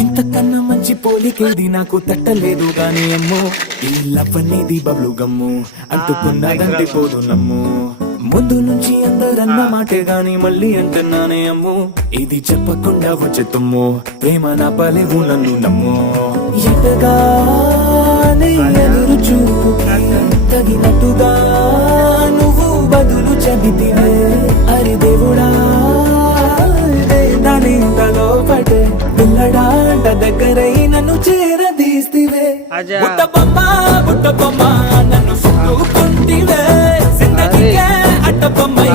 ఇంతకన్నా మంచి పోలికేది నాకు తట్టలేదు గాని అమ్మో, ఈ లవ్ అనేది బబ్లు గమ్ము, అంటుకున్నదంటే పోదు నమ్ము. ముందు నుంచి అందరన్న మాటే గాని మళ్ళీ అంటున్నానే అమ్ము, ఇది చెప్పకుండా వచ్చే తుమ్ము, ప్రేమ నా పలేవు నన్ను నమ్ము. ఎటగానే ఎదురు చూపుకి తగినట్టుగా నువ్వు బదులు చెబితివే, అరి దేవుడా దాని తలో పడే పిల్లడాంట దగ్గరై నన్ను చేరదీస్తివే. బుట్ట బొమ్మ నన్ను సుట్టుకుంటివే, జిందగీకే అడ్డ బొమ్మై